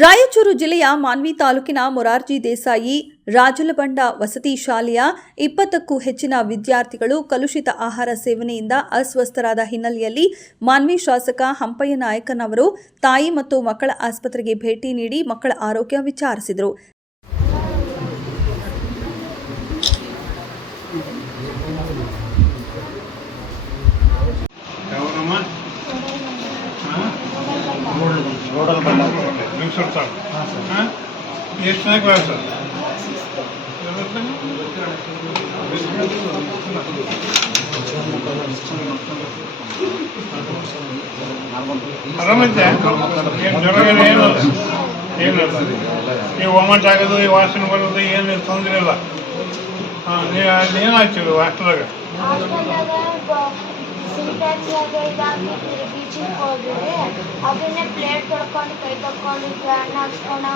ರಾಯಚೂರು ಜಿಲ್ಲೆಯ ಮಾನ್ವಿ ತಾಲೂಕಿನ ಮೊರಾರ್ಜಿ ದೇಸಾಯಿ ರಾಜಲಬಂಡ ವಸತಿ ಶಾಲೆಯ 20ಕ್ಕೂ ಹೆಚ್ಚಿನ ವಿದ್ಯಾರ್ಥಿಗಳು ಕಲುಷಿತ ಆಹಾರ ಸೇವನೆಯಿಂದ ಅಸ್ವಸ್ಥರಾದ ಹಿನ್ನೆಲೆಯಲ್ಲಿ ಮಾನ್ವಿ ಶಾಸಕ ಹಂಪಯ್ಯ ನಾಯಕನವರು ತಾಯಿ ಮತ್ತು ಮಕ್ಕಳ ಆಸ್ಪತ್ರೆಗೆ ಭೇಟಿ ನೀಡಿ ಮಕ್ಕಳ ಆರೋಗ್ಯ ವಿಚಾರಿಸಿದರು. ನೀವು ಒಮ್ಮಟ್ ಆಗೋದು ಈ ವಾಸನೆ ಬರೋದು ಏನು ತೊಂದರೆ ಇಲ್ಲ. ಏನಾಗ್ತೀವಿ ಹಾಸ್ಟೆಲಾಗ ಬೀಚಿಗೆ ಹೋದ್ರೆ ಅದನ್ನೇ ಪ್ಲೇಟ್ ತೊಳ್ಕೊಂಡು ಕೈ ತೊಳ್ಕೊಂಡು ಫ್ಯಾನ್ ಹಾಕ್ಸ್ಕೊಂಡು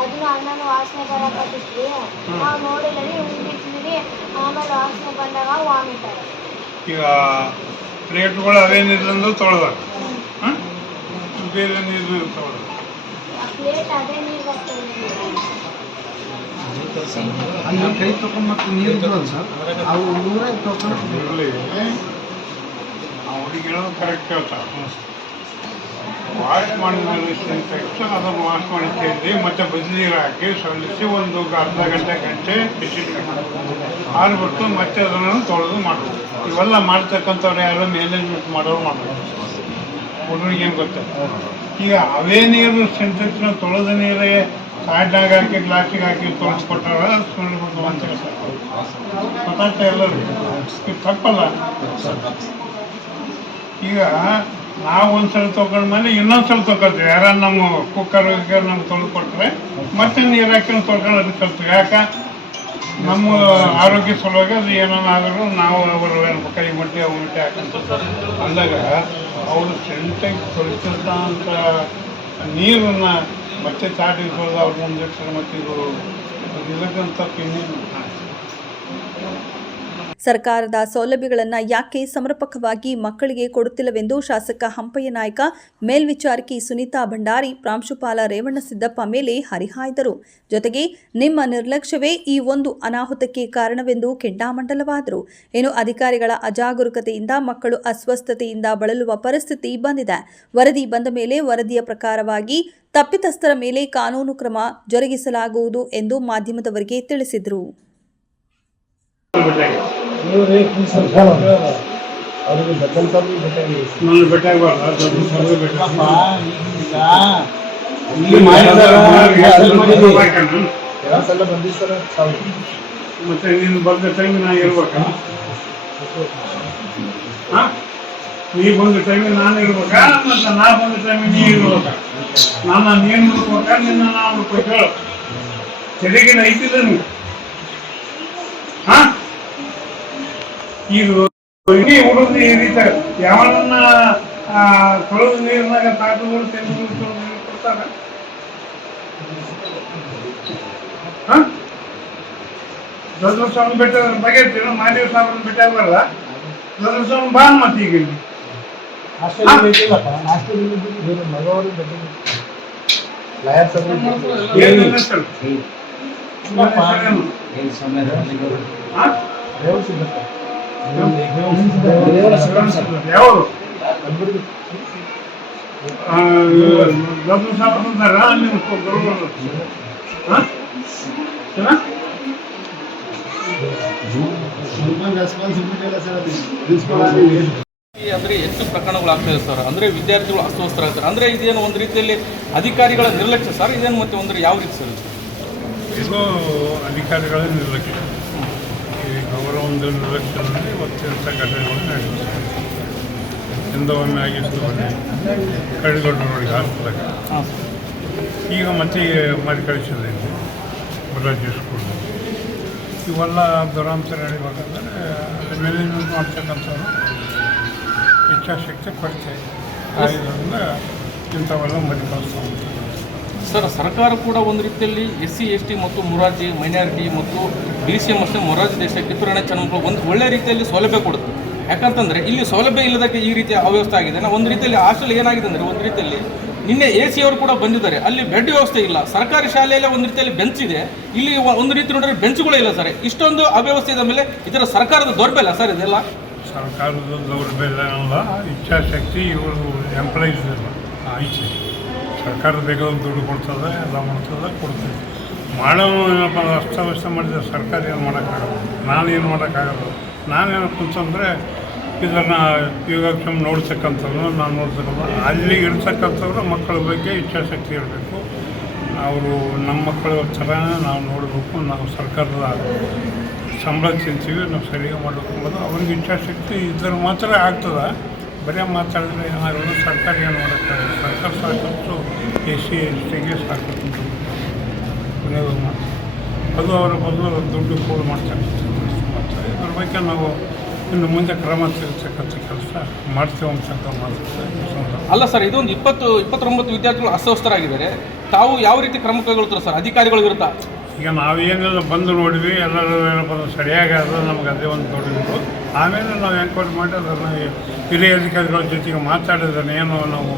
ಅದನ್ನ ಅನ್ನನೂ ವಾಸನೆ ಬರಕತ್ತಿದ್ವಿ. ನಾವು ನೋಡಿಲ್ಲ ಉಂಡಿದ್ವಿ. ಆಮೇಲೆ ವಾಸನೆ ಬಂದಾಗ ವಾಮಿಟ್ ಆಗ. ಈಗ ಪ್ಲೇಟ್ಗಳು ಅವೇ ನೀರಿನಿಂದ ತೊಳೆದ ಬೇರೆ ನೀರು ತೊಳೆದ ಪ್ಲೇಟ್ ಅದೇ ನೀರು ಬರ್ತದೆ. ಕೈ ತಗೊಂಡು ಮತ್ತೆ ನೀರು ಸರ್ ಅವು ನೂರೇ ತಗೊಂಡು ಅವ್ರಿಗೆ ಹೇಳೋದು ಕರೆಕ್ಟ್ ಹೇಳ್ತಾರೆ. ವಾಶ್ ಮಾಡಿದ್ಮೇಲೆ ತಕ್ಷಣ ಅದನ್ನು ವಾಶ್ ಮಾಡಿ ತೆಗೆದು ಮತ್ತೆ ಬದಲಿ ನೀರು ಹಾಕಿ ಸಲ್ಲಿಸಿ ಒಂದು ಅರ್ಧ ಗಂಟೆ ಬಿಸಿಟ್ಟು ಆರಿಬಿಟ್ಟು ಮತ್ತೆ ಅದನ್ನು ತೊಳೆದು ಮಾಡೋದು. ಇವೆಲ್ಲ ಮಾಡ್ತಕ್ಕಂಥವ್ರು ಯಾರು ಮ್ಯಾನೇಜ್ಮೆಂಟ್ ಮಾಡೋರು ಮಾಡ್ಬೋದು. ಹುಡುಗರಿಗೆ ಏನು ಗೊತ್ತಿಲ್ಲ. ಈಗ ಅವೇ ನೀರು ಸಿಂಟೆಕ್ಸ್ನ ತೊಳೆದ ನೀರೇ ಸಾಡ್ನಾಗ ಹಾಕಿ ಗ್ಲಾಸಿಗೆ ಹಾಕಿ ತೊಳೆಸ್ಕೊಟ್ಟಾರ ಸುಳ್ಳು ಅಂತ ಹೇಳ್ತಾರೆ. ಗೊತ್ತಾಗ್ತಾ ಎಲ್ಲರೂ ಇದು ತಪ್ಪಲ್ಲ. ಈಗ ನಾವು ಒಂದ್ಸಲ ತೊಗೊಂಡ್ಮೇಲೆ ಇನ್ನೊಂದ್ಸಲ ತೊಗೊಳ್ತೀವಿ. ಯಾರ ನಮ್ಮ ಕುಕ್ಕರ್ ನಮ್ಗೆ ತೊಳೆದು ಕೊಟ್ಟರೆ ಮತ್ತೆ ನೀರು ಹಾಕಿ ತೊಳ್ಕೊಂಡು ಅದಕ್ಕೆ ಕಲ್ತೀವಿ. ಯಾಕೆ ನಮ್ಮ ಆರೋಗ್ಯ ಸಲುವಾಗಿ ಅದು ಏನಾದರೂ ನಾವು ಅವರು ಕೈ ಮೊಟ್ಟೆ ಉಲ್ಟೆ ಹಾಕಂತ ಅಂದಾಗ ಅವರು ಸೆಂಟಾಗಿ ತೊಳಿಸಿದಂಥ ನೀರನ್ನ ಮತ್ತೆ ಚಾಟಿಗೆ ತೊಳೆದು ಅವ್ರು ಮುಂದೆ ಮತ್ತೆ ಇದು ಇದಕ್ಕಂತ ಇನ್ನೇನು. ಸರ್ಕಾರದ ಸೌಲಭ್ಯಗಳನ್ನು ಯಾಕೆ ಸಮರ್ಪಕವಾಗಿ ಮಕ್ಕಳಿಗೆ ಕೊಡುತ್ತಿಲ್ಲವೆಂದು ಶಾಸಕ ಹಂಪಯ್ಯ ನಾಯಕ, ಮೇಲ್ವಿಚಾರಕಿ ಸುನೀತಾ ಭಂಡಾರಿ, ಪ್ರಾಂಶುಪಾಲ ರೇವಣ್ಣ ಸಿದ್ದಪ್ಪ ಮೇಲೆ ಹರಿಹಾಯ್ದರು. ಜೊತೆಗೆ ನಿಮ್ಮ ನಿರ್ಲಕ್ಷ್ಯವೇ ಈ ಒಂದು ಅನಾಹುತಕ್ಕೆ ಕಾರಣವೆಂದು ಕೆಂಡಾಮಂಡಲವಾದರು. ಇನ್ನು ಅಧಿಕಾರಿಗಳ ಅಜಾಗರೂಕತೆಯಿಂದ ಮಕ್ಕಳು ಅಸ್ವಸ್ಥತೆಯಿಂದ ಬಳಲುವ ಪರಿಸ್ಥಿತಿ ಬಂದಿದೆ. ವರದಿ ಬಂದ ಮೇಲೆ ವರದಿಯ ಪ್ರಕಾರವಾಗಿ ತಪ್ಪಿತಸ್ಥರ ಮೇಲೆ ಕಾನೂನು ಕ್ರಮ ಜರುಗಿಸಲಾಗುವುದು ಎಂದು ಮಾಧ್ಯಮದವರಿಗೆ ತಿಳಿಸಿದರು. ಮತ್ತೆ ನೀನು ಬಂದ ಟೈಮಿಗೆ ನಾನು ಇರ್ಬೇಕಾ? ನೀ ಬಂದ ಟೈಮಿಗೆ ನಾನು ಇರ್ಬೇಕಾ? ಮತ್ತೆ ನಾ ಬಂದ ಟೈಮಿಗೆ ನೀ ಇರ್ಬೇಕಾ? ನಾನು ನೀನು ನೋಡ್ಬೇಕಾ? ನಿನ್ನ ನಾವು ನೋಡ್ಬೇಕು. ಹೇಳು, ತೆರಿಗೆನ ಐತಿಲ್ಲ ನೀವು? ಈಗ ಹುಡುಗ ಈ ರೀತಿ ಯಾವನ್ನ ತೊಳೆದ ನೀರಿನಾಗ ತಾಟುಗಳು ತೆಗೆದು ನೀರು ಕೊಡ್ತಾರೆ. ದೊಡ್ಡ ಸ್ವಾಮಿ ಬೆಟ್ಟ ಬಗ್ಗೆ ಮಾದೇವ ಸ್ವಾಮಿ ಬೆಟ್ಟ ಆಗಲ್ಲ. ದೊಡ್ಡ ಸ್ವಾಮಿ ಬಾ ಮತ್ತೆ ಈಗ ಇಲ್ಲಿ ಯಾವರು ದೊಡ್ಡ ಸಾಬ್ ಅಂತಾರ ಅಂದ್ರೆ ಹೆಚ್ಚು ಪ್ರಕರಣಗಳು ಆಗ್ತಾ ಇದೆ ಸರ್. ಅಂದ್ರೆ ವಿದ್ಯಾರ್ಥಿಗಳು ಅಸ್ವಸ್ಥರಾಗ್ತಾರೆ. ಅಂದ್ರೆ ಇದೇನು ಒಂದು ರೀತಿಯಲ್ಲಿ ಅಧಿಕಾರಿಗಳ ನಿರ್ಲಕ್ಷ್ಯ ಸರ್. ಇದೇನು ಮತ್ತೆ ಒಂದು ಯಾವ ರೀತಿ ಸರ್? ಇದು ಅಧಿಕಾರಿಗಳ ನಿರ್ಲಕ್ಷ್ಯ. ಅವರ ಒಂದು ನಿರ್ಲಕ್ಷ್ಯದಲ್ಲಿ ಇವತ್ತಿನ ಘಟನೆಗಳು ನಡೆಯುತ್ತೆ. ಹಿಂದೊಮ್ಮೆ ಆಗಿತ್ತು ಕಡಿದೊಡ್ಡವರಿಗೆ ಹಾಸ್ಪಿಟಲ್ಗೆ. ಈಗ ಮತ್ತೆ ಮಾಡಿ ಕಳಿಸಿದೆ ಮೊರಾರ್ಜಿ ಸ್ಕೂಲ್. ಇವೆಲ್ಲ ದುರಾಂಶ ನಡಿಬೇಕಂದ್ರೆ ಮ್ಯಾನೇಜ್ಮೆಂಟ್ ಮಾಡ್ತಕ್ಕಂಥವ್ರು ಇಚ್ಛಾಶಕ್ತಿ ಕೊರತೆ ಆದ್ದರಿಂದ ಇಂಥವೆಲ್ಲ ಮಾಡಿ ಕಳಿಸ್ತಾ ಹೋಗ್ತಾರೆ. ಸರ್, ಸರ್ಕಾರ ಕೂಡ ಒಂದು ರೀತಿಯಲ್ಲಿ SC ST ಮತ್ತು ಮೊರಾರ್ಜಿ ಮೈನಾರಿಟಿ ಮತ್ತು DCM ಅಷ್ಟೇ ಮೊರಾರ್ಜಿ ದೇಸಾಯಿ ಕಿತ್ತೂರಾಣಿ ಚೆನ್ನಮ್ಮ ಒಂದು ಒಳ್ಳೆ ರೀತಿಯಲ್ಲಿ ಸೌಲಭ್ಯ ಕೊಡುತ್ತೆ. ಯಾಕಂತಂದ್ರೆ ಇಲ್ಲಿ ಸೌಲಭ್ಯ ಇಲ್ಲದಕ್ಕೆ ಈ ರೀತಿಯ ಅವ್ಯವಸ್ಥೆ ಆಗಿದೆ. ಒಂದು ರೀತಿಯಲ್ಲಿ ಹಾಸ್ಟೆಲ್ ಏನಾಗಿದೆ ಅಂದರೆ ಒಂದು ರೀತಿಯಲ್ಲಿ ನಿನ್ನೆ AC ಅವರು ಕೂಡ ಬಂದಿದ್ದಾರೆ, ಅಲ್ಲಿ ಬೆಡ್ ವ್ಯವಸ್ಥೆ ಇಲ್ಲ. ಸರ್ಕಾರಿ ಶಾಲೆಯಲ್ಲೇ ಒಂದು ರೀತಿಯಲ್ಲಿ ಬೆಂಚ್ ಇದೆ, ಇಲ್ಲಿ ಒಂದು ರೀತಿ ನೋಡಿದ್ರೆ ಬೆಂಚ್ಗಳೇ ಇಲ್ಲ ಸರ್. ಇಷ್ಟೊಂದು ಅವ್ಯವಸ್ಥೆ ಇದ್ದ ಮೇಲೆ ಇದರ ಸರ್ಕಾರದ ದೌರ್ಬಲ್ಯ ಸರ್ ಇದೆಲ್ಲ. ಸರ್ಕಾರದ ದೌರ್ಬಲ್ಯ ಅಲ್ಲ, ಇಚ್ಛಾಶಕ್ತಿ ಇವರು ಎಂಪ್ಲಾಯೀಸ್ ಇಲ್ಲ ಆಯ್ಕೆ. ಸರ್ಕಾರ ಬೇಕಾದಂಥ ದುಡ್ಡು ಕೊಡ್ತದೆ, ಎಲ್ಲ ಮಾಡ್ತದೆ, ಕೊಡ್ತದೆ. ಮಾಡೋನು ಏನಪ್ಪ ಅಸ್ತವ್ಯಸ್ತ ಮಾಡಿದ್ರೆ ಸರ್ಕಾರ ಏನು ಮಾಡೋಕ್ಕಾಗಲ್ಲ, ನಾನೇನು ಮಾಡೋಕ್ಕಾಗಲ್ಲ. ನಾನೇನಪ್ಪ ಅಂತಂದರೆ ಇದನ್ನು ಯೋಗಕ್ಷೇಮ ನೋಡ್ತಕ್ಕಂಥವ್ರು ನಾನು ನೋಡ್ತಕ್ಕಂಥ ಅಲ್ಲಿ ಇರ್ತಕ್ಕಂಥವ್ರು ಮಕ್ಕಳ ಬಗ್ಗೆ ಇಚ್ಛಾಶಕ್ತಿ ಇರಬೇಕು. ಅವರು ನಮ್ಮ ಮಕ್ಕಳ ಥರ ನಾವು ನೋಡಬೇಕು. ನಾವು ಸರ್ಕಾರದ ಸಂಬಳ ತಿಂತೀವಿ, ನಾವು ಸರಿಯಾಗಿ ಮಾಡಬೇಕು ಅನ್ನೋದು ಅವ್ರಿಗೆ ಇಚ್ಛಾಶಕ್ತಿ ಇದ್ದರೆ ಮಾತ್ರ ಆಗ್ತದೆ. ಬರೀ ಮಾತಾಡಿದ್ರೆ ಏನಾಗೋದು, ಸರ್ಕಾರ ಏನು ಮಾಡೋಕ್ಕಾಗಲ್ಲ. ಸರ್ಕಾರ ಸಾಕಷ್ಟು SC STಗೆ ಸಾಕಷ್ಟು ವಿನಿಯೋಗ ಮಾಡ್ತಾರೆ. ಅದು ಅವರ ಬದಲು ದುಡ್ಡು ಕೂಡ ಮಾಡ್ತಕ್ಕಂಥದ್ದು ಮಾಡ್ತಾರೆ. ಇದ್ರ ಬಗ್ಗೆ ನಾವು ಇನ್ನು ಮುಂದೆ ಕ್ರಮ ತೆಗೆತಕ್ಕಂಥ ಕೆಲಸ ಮಾಡ್ತೇವೆ ಅಂತಕ್ಕಂಥ ಮಾತು. ಅಲ್ಲ ಸರ್, ಇದೊಂದು 29 ವಿದ್ಯಾರ್ಥಿಗಳು ಅಸ್ವಸ್ಥರಾಗಿದ್ದಾರೆ. ತಾವು ಯಾವ ರೀತಿ ಕ್ರಮ ಕೈಗೊಳ್ತಾರೆ ಸರ್ ಅಧಿಕಾರಿಗಳ ವಿರುದ್ಧ? ಈಗ ನಾವೇನೆಲ್ಲ ಬಂದು ನೋಡಿದ್ವಿ, ಎಲ್ಲರೂ ಏನಪ್ಪ ಸರಿಯಾಗಿ ಅದು ನಮ್ಗೆ ಅದೇ ಒಂದು ನೋಡಿದ್ರು. ಆಮೇಲೆ ನಾವು ಎನ್ಕ್ವೈರಿ ಮಾಡಿ ಅದನ್ನು ಹಿರಿಯ ಅಧಿಕಾರಿಗಳ ಜೊತೆಗೆ ಮಾತಾಡಿದ್ರೆ ನಾವು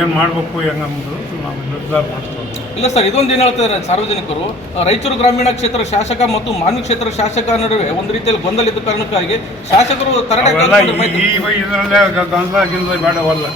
ಏನು ಮಾಡಬೇಕು ಹೆಂಗಂಬುದು ನಾವು ನಿರ್ಧಾರ ಮಾಡ್ತೀವಿ. ಇಲ್ಲ ಸರ್, ಇದೊಂದು ಏನು ಹೇಳ್ತಾರೆ ಸಾರ್ವಜನಿಕರು, ರಾಯಚೂರು ಗ್ರಾಮೀಣ ಕ್ಷೇತ್ರ ಶಾಸಕ ಮತ್ತು ಮಾನ್ವಿ ಕ್ಷೇತ್ರ ಶಾಸಕ ನಡುವೆ ಒಂದು ರೀತಿಯಲ್ಲಿ ಗೊಂದಲ ಇದ್ದ ಕಾರಣಕ್ಕಾಗಿ ಶಾಸಕರು ಇದರಲ್ಲೇ ಗೊಂದಲ ಗಿಂದಲ ಬೇಡವಲ್ಲ.